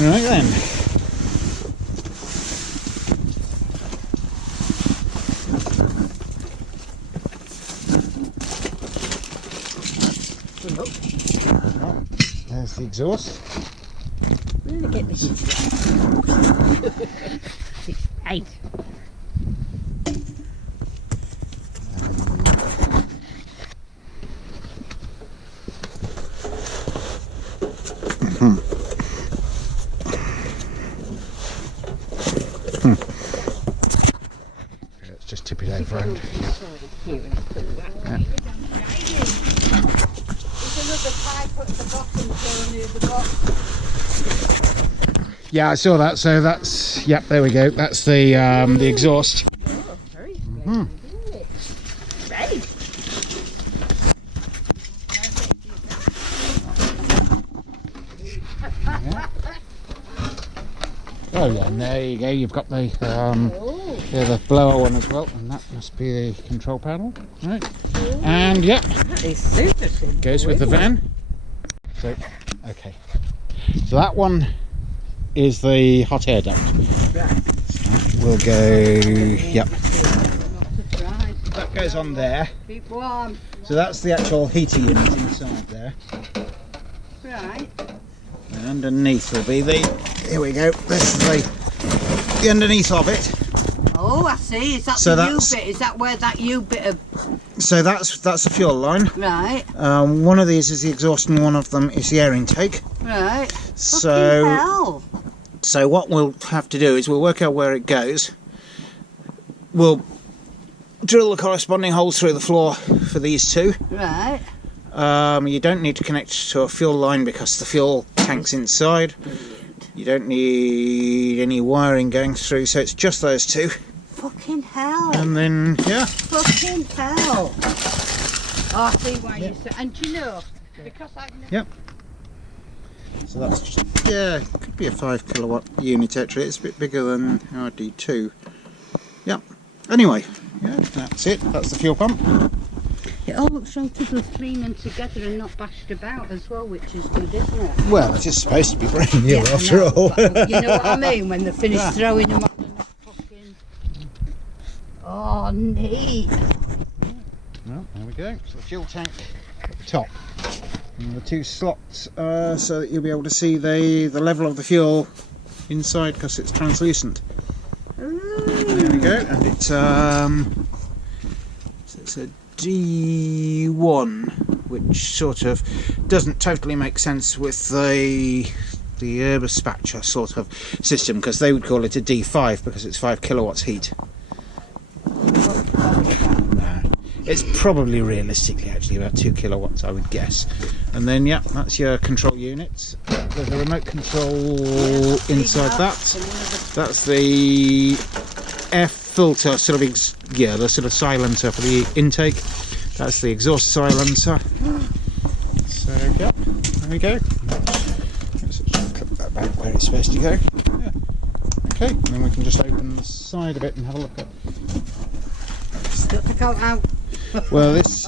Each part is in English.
Right then. Oh, there's the exhaust. Really get this. It's 8. Let's just tip it over and yeah, I saw that. So that's, yep, there we go. That's the exhaust. Oh, very good. Great. Yeah. Oh yeah, and there you go. You've got the yeah, the blower one as well, and that must be the control panel, right? And yeah, That is super simple. goes with the van. So okay, so that one is the hot air duct. Right. We'll go. Yep. That goes on there. Keep warm. So that's the actual heater unit inside there. Right. And underneath will be the. Here we go. This is the underneath of it. Oh, I see. Is that So the U that's- bit? Is that where that U bit of... So that's the fuel line. Right, One of these is the exhaust, and one of them is the air intake. right. So, Fucking hell. so what we'll have to do is we'll work out where it goes. We'll drill the corresponding holes through the floor for these two. Right. You don't need to connect to a fuel line because the fuel tank's inside. You don't need any wiring going through, so it's just those two. Fucking hell. And then, yeah. Fucking hell. Oh, I see why you said... And do you know, because I've never... Yep. So that's just, yeah, it could be a 5 kilowatt unit actually. It's a bit bigger than RD2. Yep. Anyway, yeah, that's it. That's the fuel pump. It all looks relatively clean and together and not bashed about as well, which is good, isn't it? Well, it's just supposed to be brand new Yeah, I after know, all. but you know what I mean? When they're finished throwing them on and fucking... Oh, neat. Well, there we go. So the fuel tank at the top. And the two slots so that you'll be able to see the level of the fuel inside because it's translucent. There we go. And it's so it's a D1, which sort of doesn't totally make sense with the Eberspacher sort of system, because they would call it a D5 because it's 5 kilowatts heat. It's probably realistically actually about 2 kilowatts, I would guess. And then yeah, that's your control units. There's a remote control inside that. That's the air filter sort of the sort of silencer for the intake. That's the exhaust silencer. So yeah, there we go. Let's just clip that back where it's supposed to go. Yeah. Okay, and then we can just open the side of it and have a look at. Got the coat out. Well, this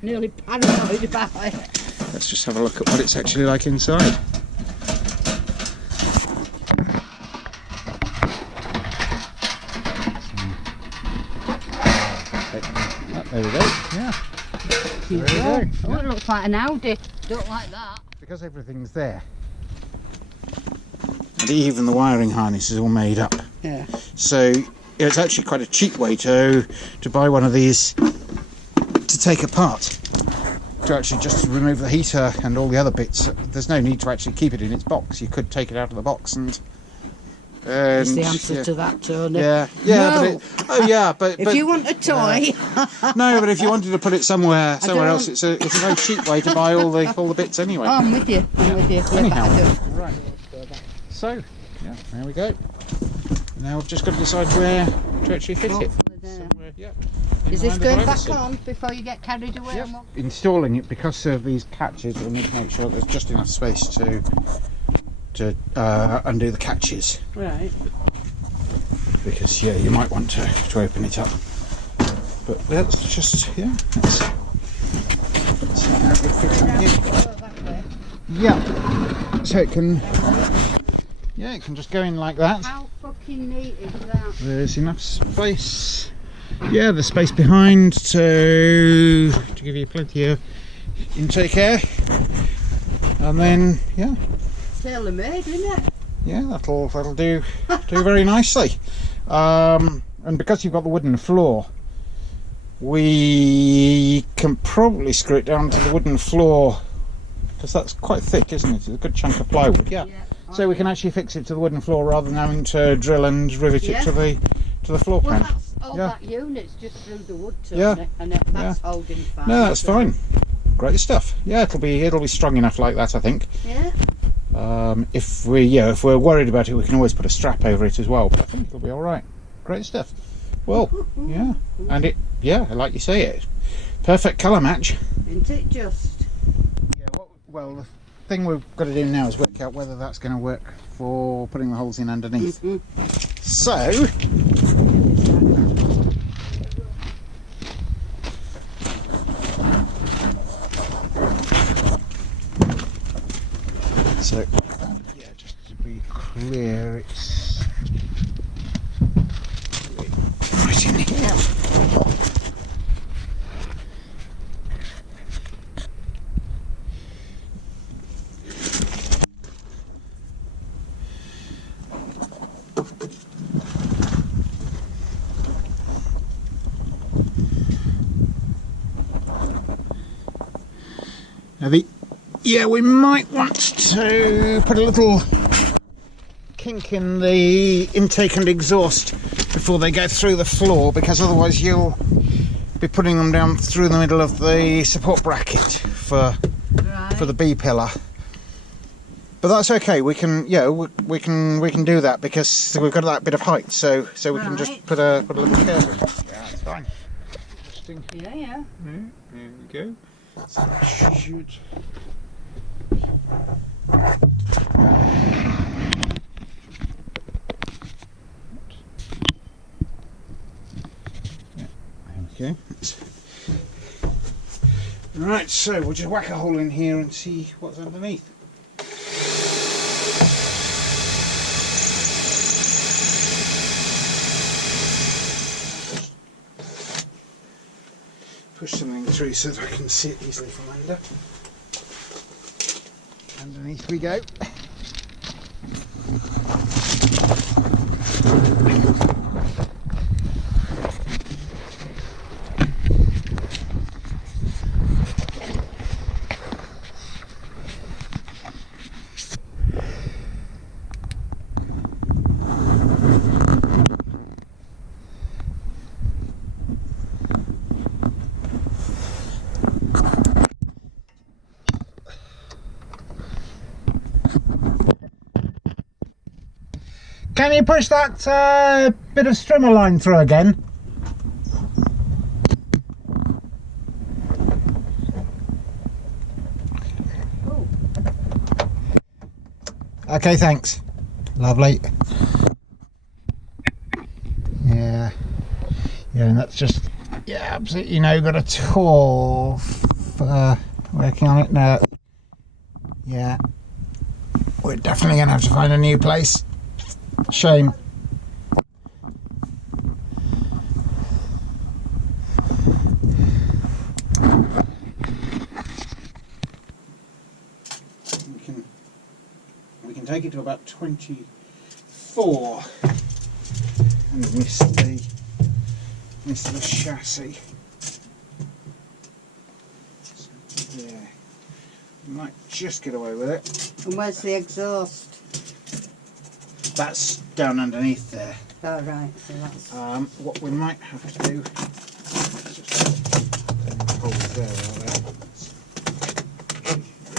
Nearly paranoid about it. let's just have a look at what it's actually like inside. There we go. Yeah. There we go. Oh, it looks like an Audi. Don't like that. Because everything's there, and even the wiring harness is all made up. Yeah. So it's actually quite a cheap way to buy one of these to take apart. To actually just remove the heater and all the other bits. There's no need to actually keep it in its box. You could take it out of the box and. It's the answer to that, Tony. Yeah, No. but If you want a toy, no, but if you wanted to put it somewhere else, it's a very cheap way to buy all the bits anyway. oh, I'm with you. I'm with you. Yeah, Anyhow. but I don't. Right. So, yeah, there we go. Now we've just got to decide where to actually fit it. Somewhere, yeah. Is this Behind the going driver's back seat. on before you get carried away? Yep. Installing it, because of these catches, we'll need to make sure there's just enough space to undo the catches, Right. because yeah, you might want to open it up. But let's just see how it fits in here. Yeah. so it can, yeah, it can just go in like that. How fucking neat is that? There's enough space. Yeah, the space behind to give you plenty of intake air. And then, yeah. Tailor-made, isn't it? Yeah, that'll do very nicely. And because you've got the wooden floor, we can probably screw it down to the wooden floor, because that's quite thick, isn't it? It's a good chunk of plywood. Yeah. So we can actually fix it to the wooden floor rather than having to drill and rivet it to the floor pan. Well, that's all that unit's just through the wood tone, Yeah. and that's holding fine. No, that's fine. Great stuff. Yeah, it'll be strong enough like that, I think. Yeah. If we're worried about it, we can always put a strap over it as well. But I think it'll be all right. Great stuff. Well, yeah, and like you say, it perfect colour match. Isn't it just? Yeah. Well, the thing we've got to do now is work out whether that's going to work for putting the holes in underneath. So. So, yeah, just to be clear, it's right in here. Yeah, we might want to put a little kink in the intake and exhaust before they go through the floor, because otherwise you'll be putting them down through the middle of the support bracket for the B pillar. But that's okay. We can we can do that because we've got that bit of height, so we can just put a little curve in. Yeah, that's fine. Interesting. Yeah. There we go. So that should. Okay. Right, so we'll just whack a hole in here and see what's underneath. Push something through so that I can see it easily from under. Underneath we go. Can you push that bit of strimmer line through again? Oh. Okay, thanks. Lovely. Yeah, and that's just, absolutely got a tool for working on it now. Yeah, we're definitely going to have to find a new place. Shame. We can take it to about 24 and miss the chassis. So, yeah, we might just get away with it. And where's the exhaust? That's down underneath there. Oh right, so that's... what we might have to do...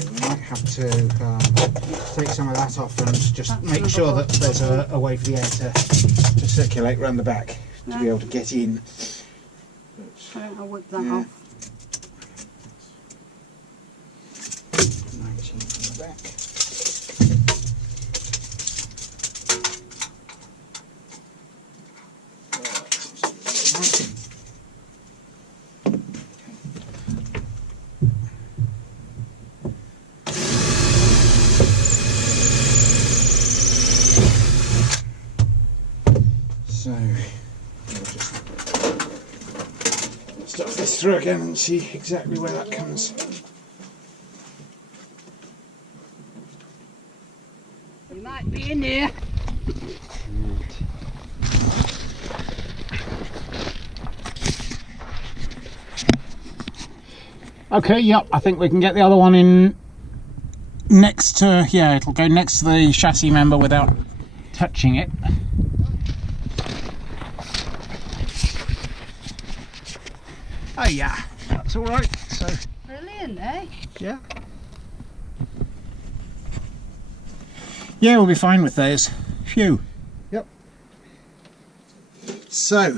We might have to take some of that off and just make sure that there's a way for the air to circulate around the back to be able to get in. I don't know, whip that off. 19 from the back. this through again and see exactly where that comes. You might be in here. Okay, yep, I think we can get the other one in next to, yeah, it'll go next to the chassis member without touching it. Oh yeah, that's alright. So Brilliant, eh? yeah. Yeah, we'll be fine with those. Phew. Yep. So,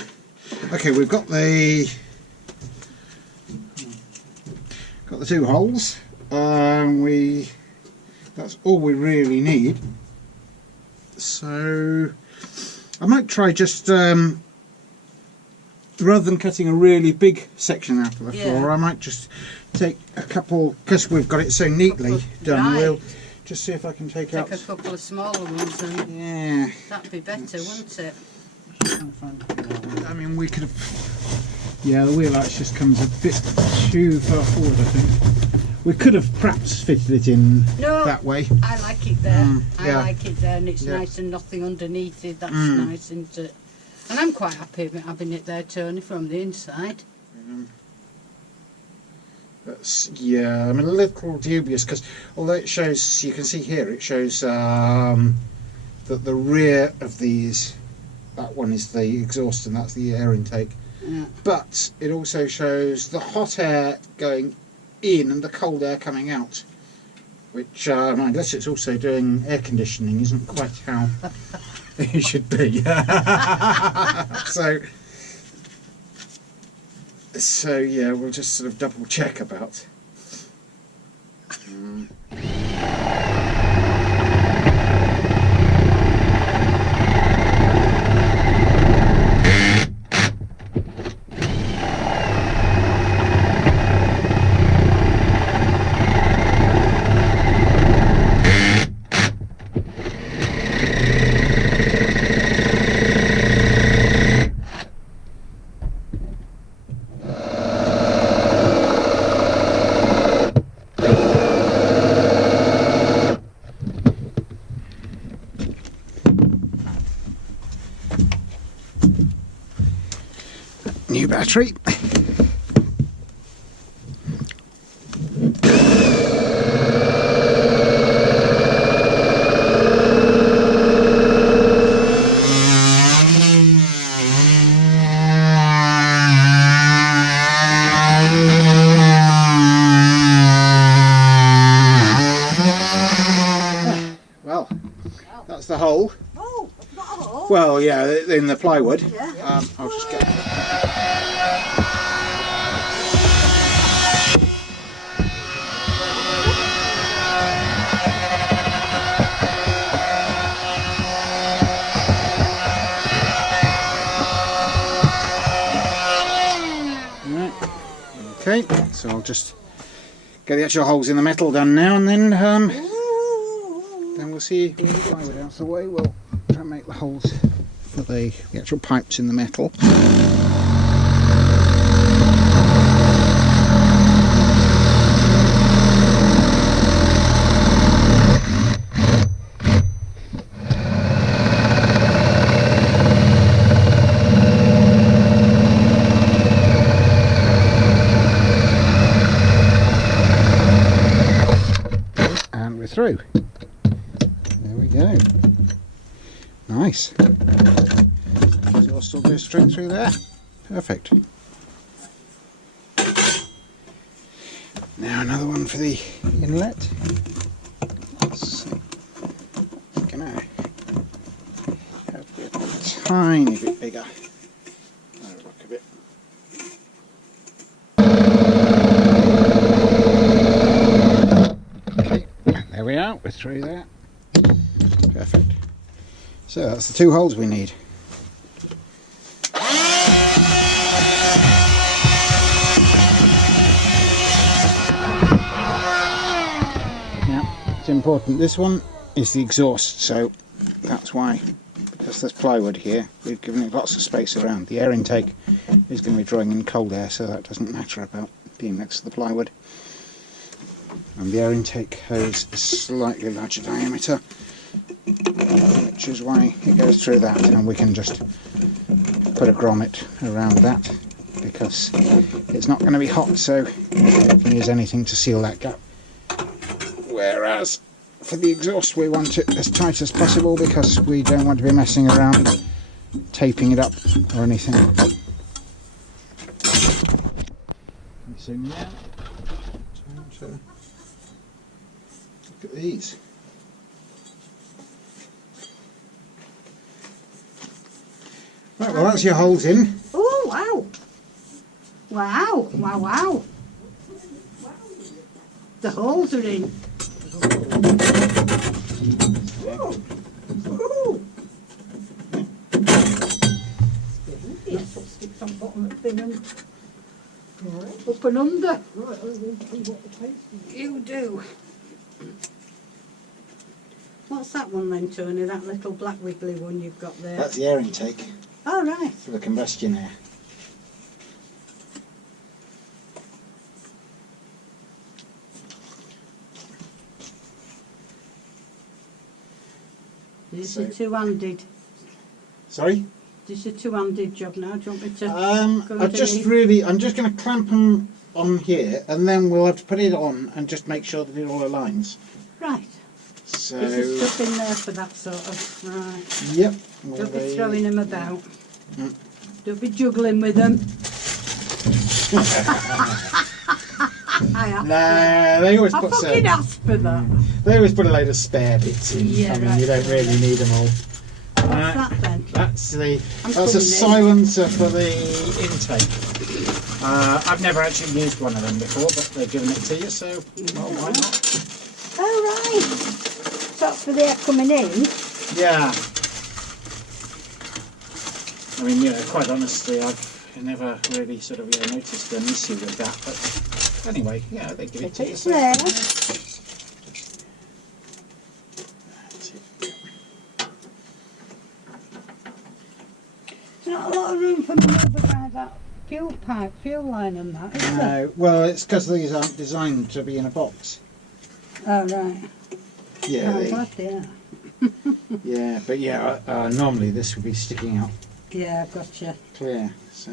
okay, we've got the two holes. That's all we really need. So I might try just rather than cutting a really big section out of the floor, I might just take a couple, because we've got it so neatly done. Right. We'll just see if I can take out a couple of smaller ones and yeah, that'd be better, wouldn't it? I mean, we could have, yeah, the wheel arch just comes a bit too far forward, I think. We could have perhaps fitted it in that way. I like it there. Yeah. I like it there, and it's nice and nothing underneath it. That's nice, isn't it? And I'm quite happy with having it there, Tony, from the inside. That's, yeah, I'm a little dubious because although it shows, you can see here, it shows that the rear of these, that one is the exhaust and that's the air intake. Yeah. But it also shows the hot air going in and the cold air coming out, which unless it's also doing air conditioning isn't quite how it should be. so yeah, we'll just sort of double check about. New battery. Well, that's the hole. Oh, I've got a hole. Well, yeah, in the plywood. Yeah. I'll just get. Right. Okay, so I'll just get the actual holes in the metal done now, and then we'll see. With the plywood out of the way, we'll try and make the holes for the actual pipes in the metal. And we're through. There we go. Nice. Exhaust will go straight through there. Perfect. Now another one for the inlet. Let's see. It's gonna have to be a tiny bit bigger. That'll look a bit. Okay, there we are. We're through there. Perfect. So that's the two holes we need. Now, it's important. This one is the exhaust, so that's why, because because there's plywood here, we've given it lots of space around. The air intake is going to be drawing in cold air, so that doesn't matter about being next to the plywood. And the air intake hose is slightly larger diameter, which is why it goes through that, and we can just put a grommet around that because it's not going to be hot, so we can use anything to seal that gap. Whereas for the exhaust we want it as tight as possible because we don't want to be messing around taping it up or anything. So now, time to look at these. Right, well that's your holes in. Oh, wow. Wow, wow, wow. The holes are in. Ooh. Ooh. Yes, it sticks on bottom of the thing and up and under. You do. What's that one then, Tony? That little black wiggly one you've got there? That's the air intake. Oh, right. For the combustion air. This is a two-handed. Sorry? This is a two-handed job now. Do you want me to go I'm just going to clamp them on here, and then we'll have to put it on and just make sure that it all aligns. Right. So. Is there stuff in there for that sort of? Right. Yep. Don't be throwing them about. Don't be juggling with them. Nah, they always put fucking asked for that. They always put a load of spare bits in. Yeah, I mean, right. you don't really need them all. What's that then? That's a in. silencer for the intake. I've never actually used one of them before, but they've given it to you, so well, why not? Oh right. So that's for the air coming in. Yeah. I mean, quite honestly, I've never really sort of noticed an issue with that, but anyway, yeah, they give it to you. It's there. There's not a lot of room for manoeuvre by that fuel pipe, fuel line and that, is there? No, well, it's because these aren't designed to be in a box. Oh right. Yeah. Oh, what, yeah. Yeah, but yeah, normally this would be sticking out Yeah, gotcha. clear, so.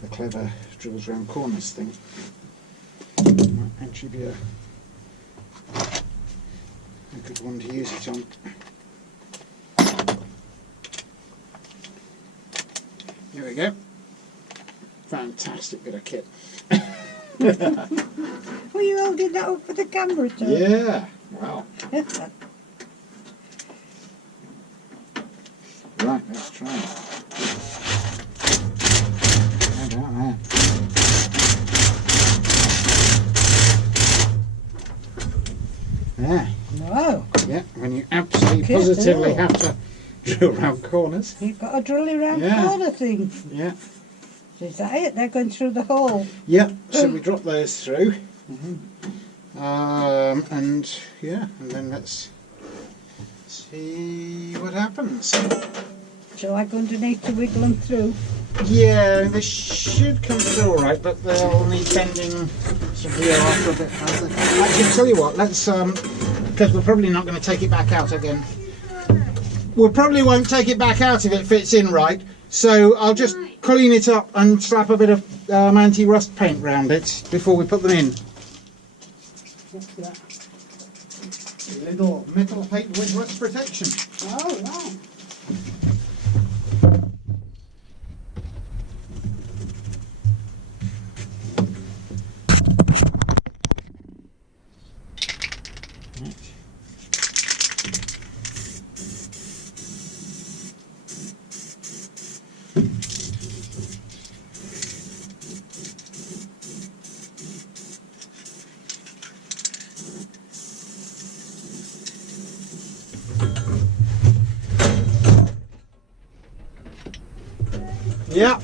The clever dribbles round corners thing might actually be a good one to use it on. Here we go. Fantastic bit of kit. Were you holding that up for the camera, Tom? Yeah, wow. Right, let's try it. How about that? There. Wow. Yeah, when you absolutely positively have to drill round corners. You've got a drilly round Yeah. corner thing. Yeah. Is that it? They're going through the hole. Yeah, so we drop those through. And yeah, and then let's see what happens. Shall I go underneath to wiggle them through? Yeah, they should come through alright, but they'll need bending sort of here after a bit. Actually, tell you what, let's, because we're probably not going to take it back out again. We probably won't take it back out if it fits in right, so I'll just clean it up and slap a bit of anti-rust paint round it before we put them in. What's that? A little metal plate with rust protection. Oh, right. Yeah.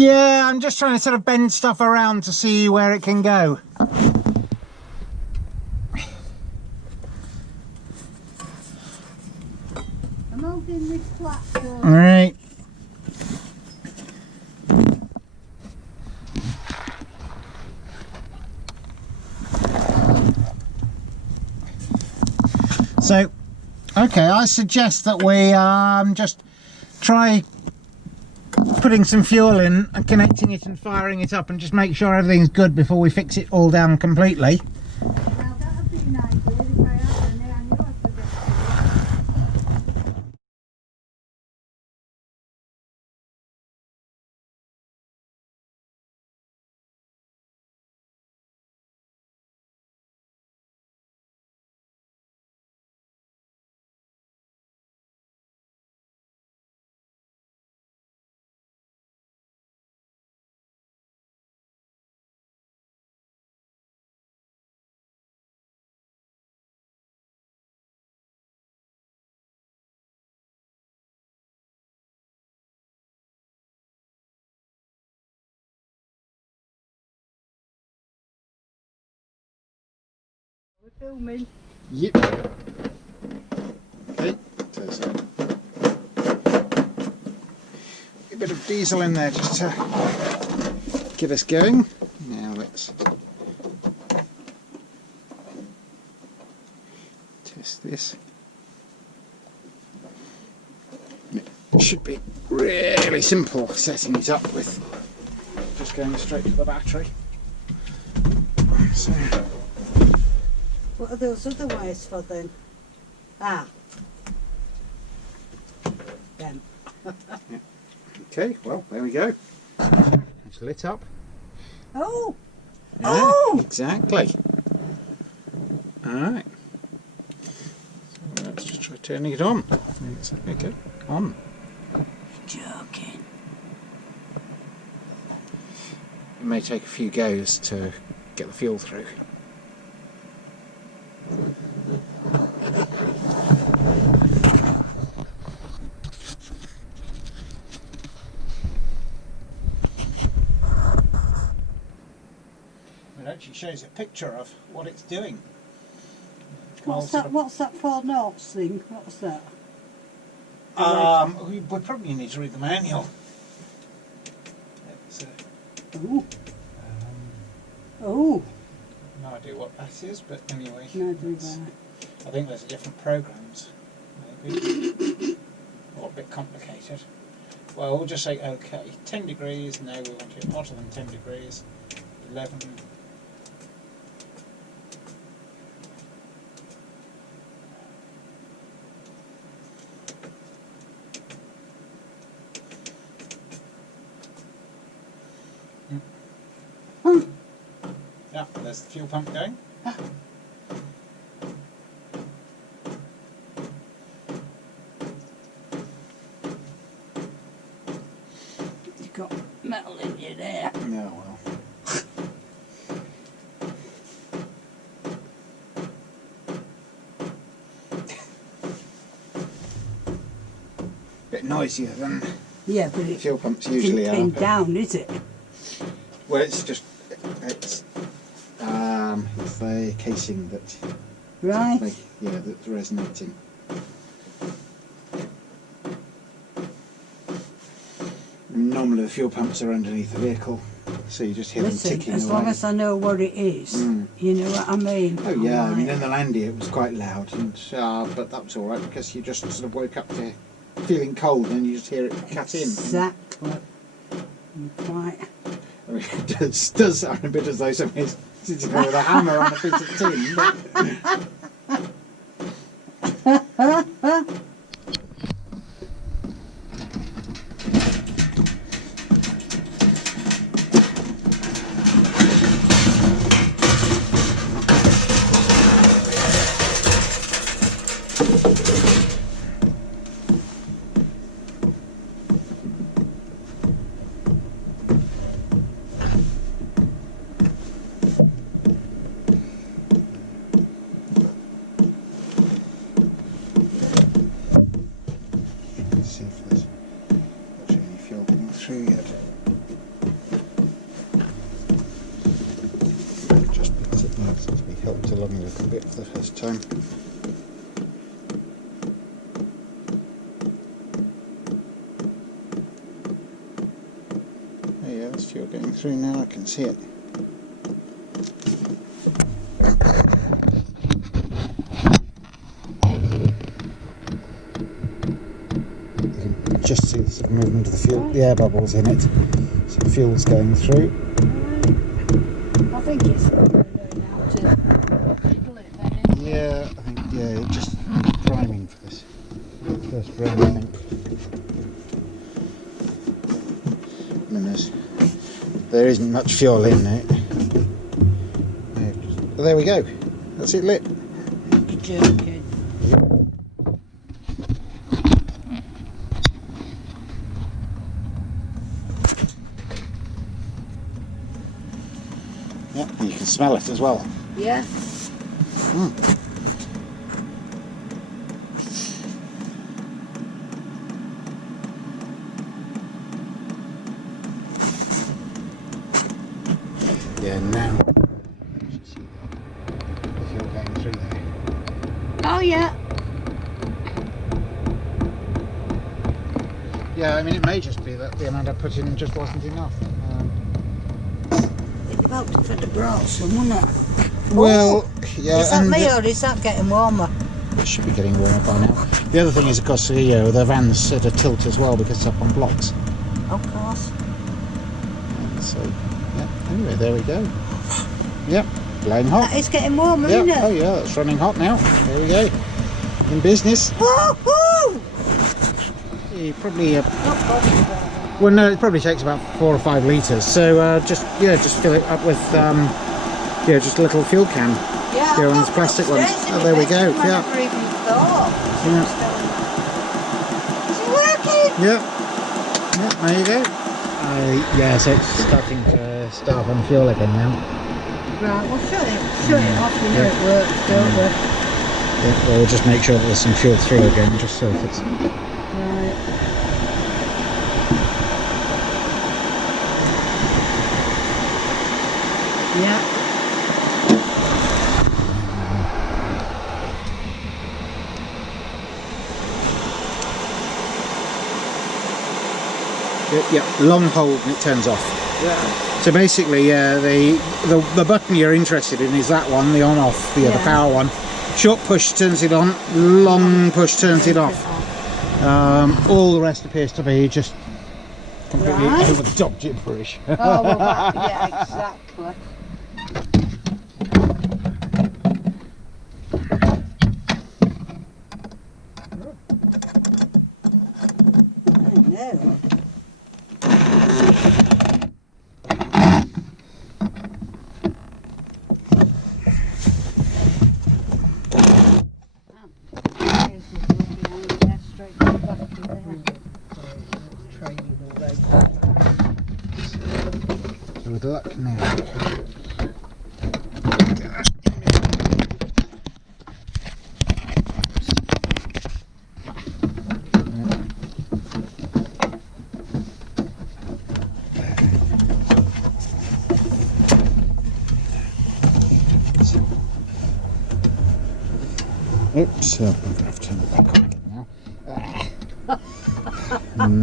Yeah, I'm just trying to sort of bend stuff around to see where it can go. I'm holding this flat. All right. So, okay, I suggest that we just try putting some fuel in and connecting it and firing it up and just make sure everything's good before we fix it all down completely. Now that would be an idea if I had any, I knew I could get We're filming. Yep. Okay, there's a bit of diesel in there just to get us going. Now let's test this. It should be really simple setting it up with just going straight to the battery. So, What are those other wires for then? Ah. Them. okay, well, there we go. It's lit up. Oh! Yeah, Oh! exactly. Alright. So let's just try turning it on. Okay, on. Joking. It may take a few goes to get the fuel through. It actually shows a picture of what it's doing. What's that 4 knots thing? What's that? We probably need to read the manual. It's, Oh. Oh. no idea what that is, but anyway. No, do that. I think there's different programs, maybe. Or a bit complicated. Well, we'll just say OK. 10 degrees, no, we want it hotter than 10 degrees. 11. Yeah, there's the fuel pump going. You've got metal in you there. Yeah, well. Bit noisier than Yeah, but fuel pumps usually are. pinned but- down, is it? Well, it's just it's the casing that Right. that's resonating. Normally the fuel pumps are underneath the vehicle, so you just hear Listen, them ticking as away. long as I know what it is, you know what I mean? Oh yeah, I mean Alright. in the Landy it was quite loud, and but that was all right because you just sort of woke up to feeling cold and you just hear it cut in. Exactly. I'm quite. I mean, it does sound a bit as though somebody's sitting there with a hammer on a piece of tin. But helped along a little bit for the first time. Oh yeah, there's fuel getting through now, I can see it. Just see the sort of movement of the fuel, the air bubbles in it. So the fuel's going through. I think it's learning how to wiggle it then, isn't it? Yeah, I think, yeah, it's just priming for this first run, I think. I mean, there isn't much fuel in it. Well, there we go. That's it lit. You're joking. Yeah, and you can smell it as well. Yeah. Yeah, now you should see the fuel going through there. Oh yeah. Yeah, I mean, it may just be that the amount I put in just wasn't enough. It's about to have brought some, wouldn't it? Well, yeah. Is that and me or is that getting warmer? it should be getting warmer by now. The other thing is, of course, the van's at a tilt as well because it's up on blocks. Of course. So, yeah, anyway, there we go. Yep, blowing hot. It's getting warmer, Yep. isn't it? Oh yeah, it's running hot now. There we go. In business. Woohoo! You probably Not bothered about that. well, no, it probably takes about 4 or 5 litres. So just fill it up with just a little fuel can. Yeah, Go I've on got these plastic the ones. upstairs Oh, in there the we go. bedroom, I Yeah. never even thought. Is it working? Yep. Yep. There you go. Yeah, so it's starting to start on fuel again now. Right, well shut it off, we know it works, don't we? Yeah, well, we'll just make sure that there's some fuel through again, just so if it's. Right. Yeah. Yeah, long hold and it turns off. Right. So basically, the button you're interested in is that one, the on-off, the power one. Short push turns it on, long push turns it off. All the rest appears to be just completely over the top gibberish. Oh, well, yeah, exactly. I know. So with luck now. Oops, I'm going to have to turn it back on again now. Well, I'm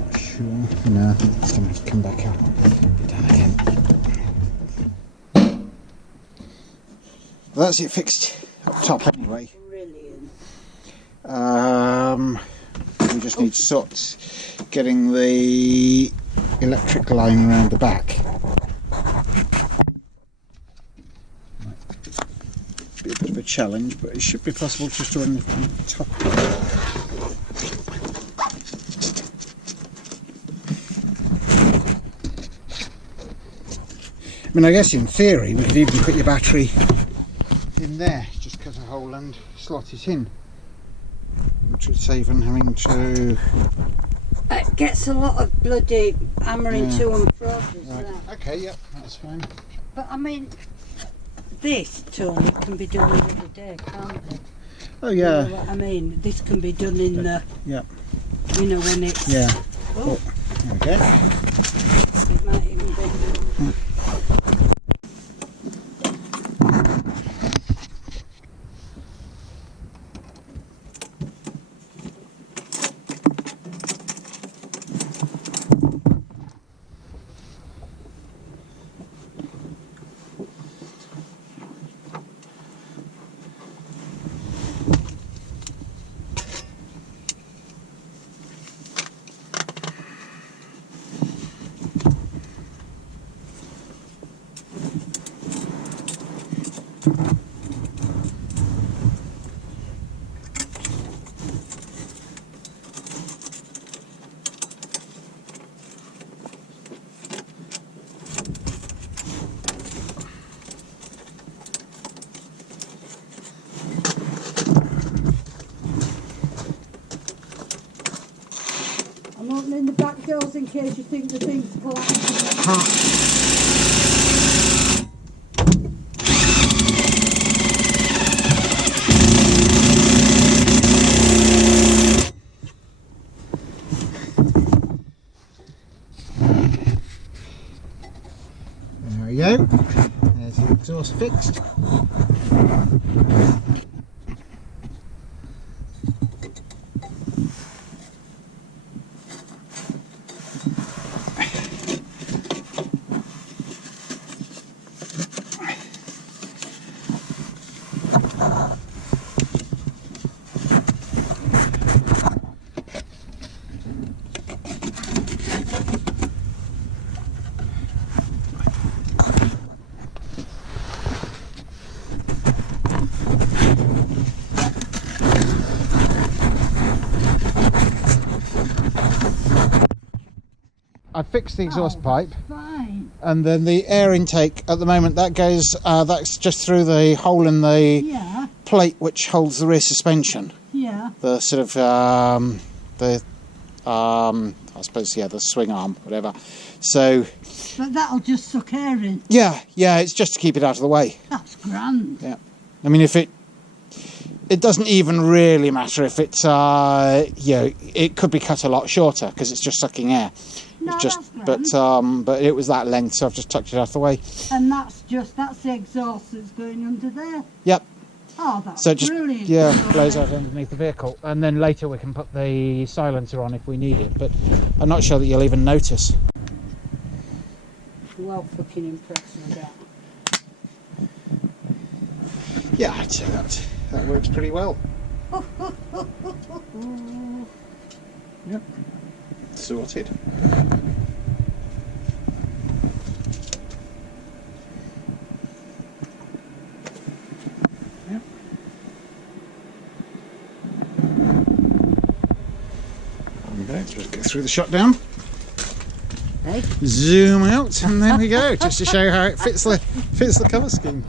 not sure. No, I think it's going to have to come back up. Down again. Well, that's it fixed up top anyway. Brilliant. We just need to sort getting the electric line around the back. Be a bit of a challenge, but it should be possible just to run the top. I mean, I guess in theory we could even put your battery in there, just cut a hole and slot it in, which would save on having to. It gets a lot of bloody hammering to and fro. Right. Okay, yep, that's fine. But I mean, this, Tony, can be done another day, can't it? Oh yeah. You know what I mean? This can be done in the, Yep. you know, when it's... Yeah. Oh, There we go. it might even be... I'm opening the back doors in case you think the thing's collapsing. There we go. There's the exhaust fixed. I fixed the exhaust pipe, Fine. and then the air intake at the moment that goes that's just through the hole in the plate which holds the rear suspension. Yeah. The sort of I suppose the swing arm, whatever. So. But that'll just suck air in. Yeah, it's just to keep it out of the way. That's grand. Yeah, I mean if it doesn't even really matter if it's it could be cut a lot shorter because it's just sucking air. No, It's just, that's grand. but it was that length, so I've just tucked it out of the way. And that's the exhaust that's going under there. Yep. Oh, that's So it just brilliant. blows out underneath the vehicle, and then later we can put the silencer on if we need it. But I'm not sure that you'll even notice. Well, fucking impressed with that. Yeah, I'd say that works pretty well. Yep. Sorted. Yep. Okay, so let's go through the shutdown. Hey? Zoom out, and there we go, just to show how it fits the colour scheme.